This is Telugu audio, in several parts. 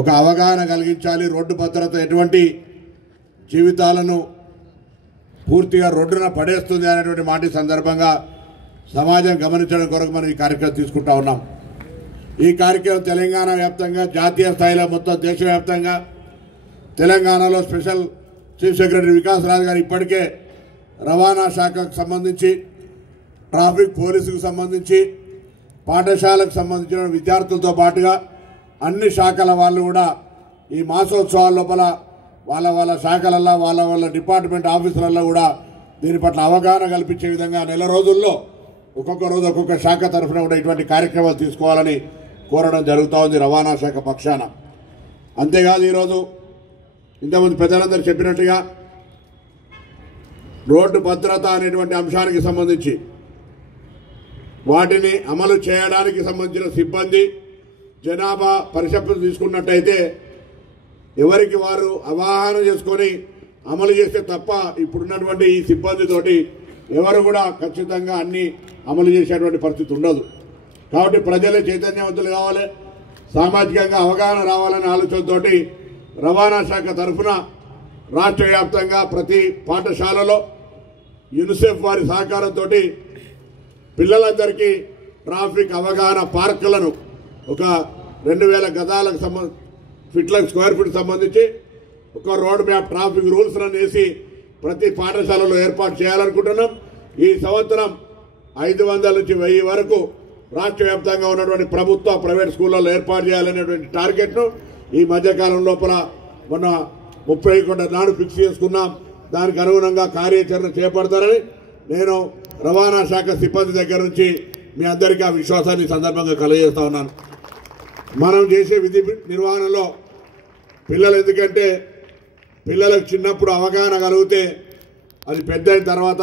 ఒక అవగాహన కలిగించాలి. రోడ్డు భద్రత ఎటువంటి జీవితాలను పూర్తిగా రోడ్డున పడేస్తుంది అనేటువంటి మాట సందర్భంగా సమాజం గమనించడం కొరకు మనం ఈ కార్యక్రమం తీసుకుంటా ఉన్నాం. ఈ కార్యక్రమం తెలంగాణ వ్యాప్తంగా, జాతీయ స్థాయిలో, మొత్తం దేశవ్యాప్తంగా, తెలంగాణలో special chief secretary Vikas Raj గారు ఇప్పటికే రవాణా శాఖకు సంబంధించి, ట్రాఫిక్ పోలీసుకు సంబంధించి, పాఠశాలకు సంబంధించిన విద్యార్థులతో పాటుగా అన్ని శాఖల వాళ్ళు కూడా ఈ మాసోత్సవాల లోపల వాళ్ళ శాఖలలో వాళ్ళ డిపార్ట్మెంట్ ఆఫీసులలో కూడా దీని పట్ల అవగాహన కల్పించే విధంగా నెల రోజుల్లో ఒక్కొక్క రోజు ఒక్కొక్క శాఖ తరఫున కూడా ఇటువంటి కార్యక్రమాలు తీసుకోవాలని కోరడం జరుగుతూ ఉంది రవాణా శాఖ పక్షాన. అంతేకాదు ఈరోజు ఇంతమంది పెద్దలందరూ చెప్పినట్టుగా రోడ్డు భద్రత అనేటువంటి అంశానికి సంబంధించి వాటిని అమలు చేయడానికి సంబంధించిన సిబ్బంది జనాభా పరిశీలన తీసుకున్నట్టయితే ఎవరికి వారు అవగాహన చేసుకొని అమలు చేస్తే తప్ప ఇప్పుడున్నటువంటి ఈ సిబ్బందితోటి ఎవరు కూడా ఖచ్చితంగా అన్ని అమలు చేసేటువంటి పరిస్థితి ఉండదు. కాబట్టి ప్రజలే చైతన్యవంతులు కావాలి, సామాజికంగా అవగాహన రావాలనే ఆలోచనతోటి రవాణా శాఖ తరఫున రాష్ట్ర వ్యాప్తంగా ప్రతి పాఠశాలలో యూనిసెఫ్ వారి సహకారంతో పిల్లలందరికీ ట్రాఫిక్ అవగాహన పార్కులను ఒక 2000 గజాలకు ఫీట్లకు స్క్వేర్ ఫీట్ సంబంధించి ఒక రోడ్ మ్యాప్ ట్రాఫిక్ రూల్స్ వేసి ప్రతి పాఠశాలలో ఏర్పాటు చేయాలనుకుంటున్నాం. ఈ సంవత్సరం 500 నుంచి 1000 వరకు రాష్ట్ర వ్యాప్తంగా ఉన్నటువంటి ప్రభుత్వ ప్రైవేట్ స్కూళ్లలో ఏర్పాటు చేయాలనేటువంటి టార్గెట్ను ఈ మధ్యకాలం లోపల మొన్న 31 నాడు ఫిక్స్ చేసుకున్నాం. దానికి అనుగుణంగా కార్యాచరణ చేపడతారని నేను రవాణా శాఖ సిబ్బంది దగ్గర నుంచి మీ అందరికీ ఆ విశ్వాసాన్ని సందర్భంగా కలగజేస్తా ఉన్నాను. మనం చేసే విధి నిర్వహణలో పిల్లలు, ఎందుకంటే పిల్లలకు చిన్నప్పుడు అవగాహన కలిగితే అది పెద్ద అయిన తర్వాత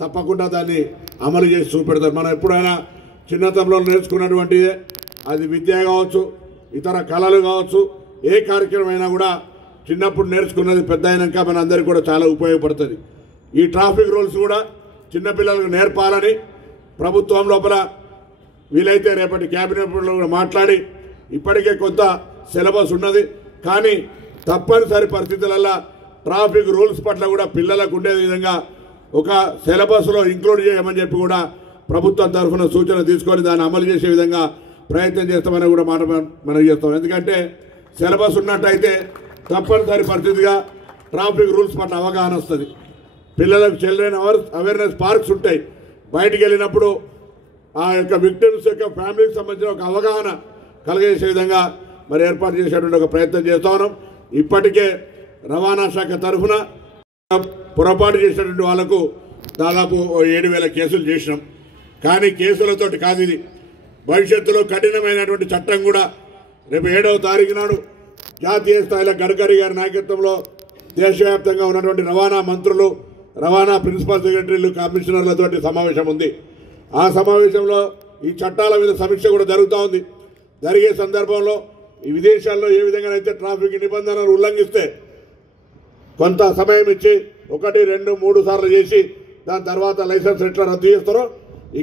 తప్పకుండా దాన్ని అమలు చేసి చూపెడతారు. మనం ఎప్పుడైనా చిన్నతనంలో నేర్చుకున్నటువంటిదే, అది విద్య కావచ్చు, ఇతర కళలు కావచ్చు, ఏ కార్యక్రమం అయినా కూడా చిన్నప్పుడు నేర్చుకున్నది పెద్ద అయినాక మన అందరికీ కూడా చాలా ఉపయోగపడుతుంది. ఈ ట్రాఫిక్ రూల్స్ కూడా చిన్నపిల్లలకు నేర్పాలని ప్రభుత్వం లోపల వీలైతే రేపటి క్యాబినెట్లో కూడా మాట్లాడి, ఇప్పటికే కొంత సిలబస్ ఉన్నది, కానీ తప్పనిసరి పరిస్థితులలో ట్రాఫిక్ రూల్స్ పట్ల కూడా పిల్లలకు ఉండే విధంగా ఒక సిలబస్లో ఇంక్లూడ్ చేయమని చెప్పి కూడా ప్రభుత్వం తరఫున సూచన తీసుకొని దాన్ని అమలు చేసే విధంగా ప్రయత్నం చేస్తామని కూడా మనం చేస్తాం. ఎందుకంటే సిలబస్ ఉన్నట్టయితే తప్పనిసరి పరిస్థితిగా ట్రాఫిక్ రూల్స్ పట్ల అవగాహన వస్తుంది. పిల్లలకు చిల్డ్రన్ అవేర్నెస్ పార్క్స్ ఉంటాయి, బయటికి వెళ్ళినప్పుడు ఆ యొక్క విక్టిమ్స్ యొక్క ఫ్యామిలీకి సంబంధించిన ఒక అవగాహన కలిగేసే విధంగా మరి ఏర్పాటు చేసేటువంటి ఒక ప్రయత్నం చేస్తా ఉన్నాం. ఇప్పటికే రవాణా శాఖ తరఫున పొరపాటు చేసినటువంటి వాళ్లకు దాదాపు 7,000 కేసులు చేసినాం. కానీ కేసులతోటి కాదు, ఇది భవిష్యత్తులో కఠినమైనటువంటి చట్టం కూడా రేపు 7వ తారీఖు నాడు జాతీయ స్థాయిలో గడ్కరీ గారి నాయకత్వంలో దేశవ్యాప్తంగా ఉన్నటువంటి రవాణా మంత్రులు, రవాణా ప్రిన్సిపల్ సెక్రటరీలు, కమిషనర్లతోటి సమావేశం ఉంది. ఆ సమావేశంలో ఈ చట్టాల మీద సమీక్ష కూడా జరుగుతూ ఉంది. జరిగే సందర్భంలో ఈ విదేశాల్లో ఏ విధంగా అయితే ట్రాఫిక్ నిబంధనలు ఉల్లంఘిస్తే కొంత సమయం ఇచ్చి 1, 2, 3 సార్లు చేసి దాని తర్వాత లైసెన్స్ ఎట్లా రద్దు చేస్తారో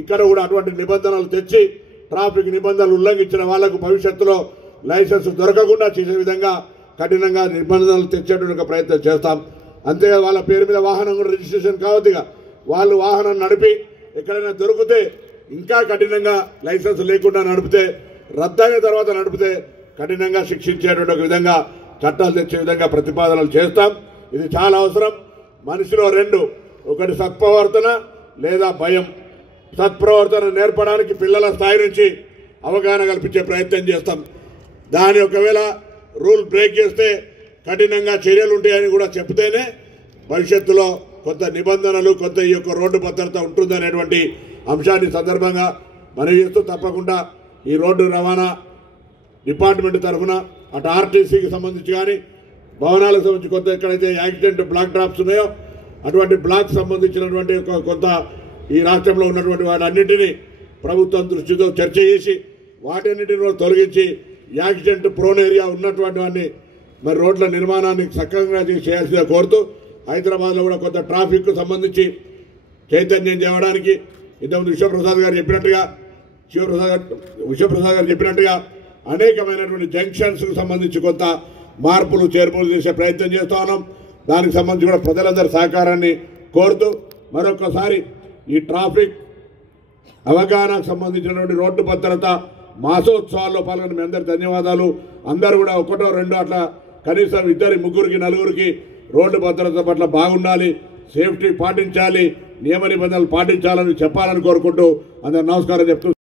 ఇక్కడ కూడా అటువంటి నిబంధనలు తెచ్చి ట్రాఫిక్ నిబంధనలు ఉల్లంఘించిన వాళ్లకు భవిష్యత్తులో లైసెన్స్ దొరకకుండా చేసే విధంగా కఠినంగా నిబంధనలు తెచ్చేటువంటి ప్రయత్నం చేస్తాం. అంతేగా వాళ్ళ పేరు మీద వాహనం కూడా రిజిస్ట్రేషన్ కావద్దుగా, వాళ్ళు వాహనం నడిపి ఎక్కడైనా దొరికితే ఇంకా కఠినంగా లైసెన్స్ లేకుండా నడిపితే, రద్దయిన తర్వాత నడిపితే కఠినంగా శిక్షించేటువంటి ఒక విధంగా చట్టాలు తెచ్చే విధంగా ప్రతిపాదనలు చేస్తాం. ఇది చాలా అవసరం. మనిషిలో 2, ఒకటి సత్ప్రవర్తన లేదా భయం. సత్ప్రవర్తన నేర్పడానికి పిల్లల స్థాయి నుంచి అవగాహన కల్పించే ప్రయత్నం చేస్తాం. దాని ఒకవేళ రూల్ బ్రేక్ చేస్తే కఠినంగా చర్యలు ఉంటాయని కూడా చెప్తేనే భవిష్యత్తులో కొంత నిబంధనలు, కొంత ఈ యొక్క రోడ్డు భద్రత ఉంటుందనేటువంటి అంశాన్ని సందర్భంగా మనవి చేస్తూ తప్పకుండా ఈ రోడ్డు రవాణా డిపార్ట్మెంట్ తరఫున అటు ఆర్టీసీకి సంబంధించి కానీ భవనాలకు సంబంధించి కొంత ఎక్కడైతే యాక్సిడెంట్ బ్లాక్ డ్రాప్స్ ఉన్నాయో అటువంటి బ్లాక్ సంబంధించినటువంటి కొంత ఈ రాష్ట్రంలో ఉన్నటువంటి వాటన్నింటినీ ప్రభుత్వం దృష్టితో చర్చ చేసి వాటన్నిటిని తొలగించి యాక్సిడెంట్ ప్రోన్ ఏరియా ఉన్నటువంటి వాడిని మరి రోడ్ల నిర్మాణాన్ని సక్రమంగా చేయాల్సిందిగా కోరుతూ హైదరాబాద్లో కూడా కొంత ట్రాఫిక్ సంబంధించి చైతన్యం చేయడానికి ఇంతకుముందు విశ్వప్రసాద్ గారు చెప్పినట్టుగా అనేకమైనటువంటి జంక్షన్స్ కు సంబంధించి కొంత మార్పులు చేర్పులు చేసే ప్రయత్నం చేస్తా ఉన్నాం. దానికి సంబంధించి కూడా ప్రజలందరి సహకారాన్ని కోరుతూ మరొకసారి ఈ ట్రాఫిక్ అవగాహనకు సంబంధించినటువంటి రోడ్డు భద్రత మాసోత్సవాల్లో పాల్గొన్న మీ అందరి ధన్యవాదాలు. అందరూ కూడా ఒకటో రెండో అట్లా కనీసం ఇద్దరి ముగ్గురికి నలుగురికి రోడ్డు భద్రత పట్ల బాగుండాలి, సేఫ్టీ పాటించాలి, నియమ నిబంధనలు పాటించాలని చెప్పాలని కోరుకుంటూ అందరు నమస్కారం చెప్తూ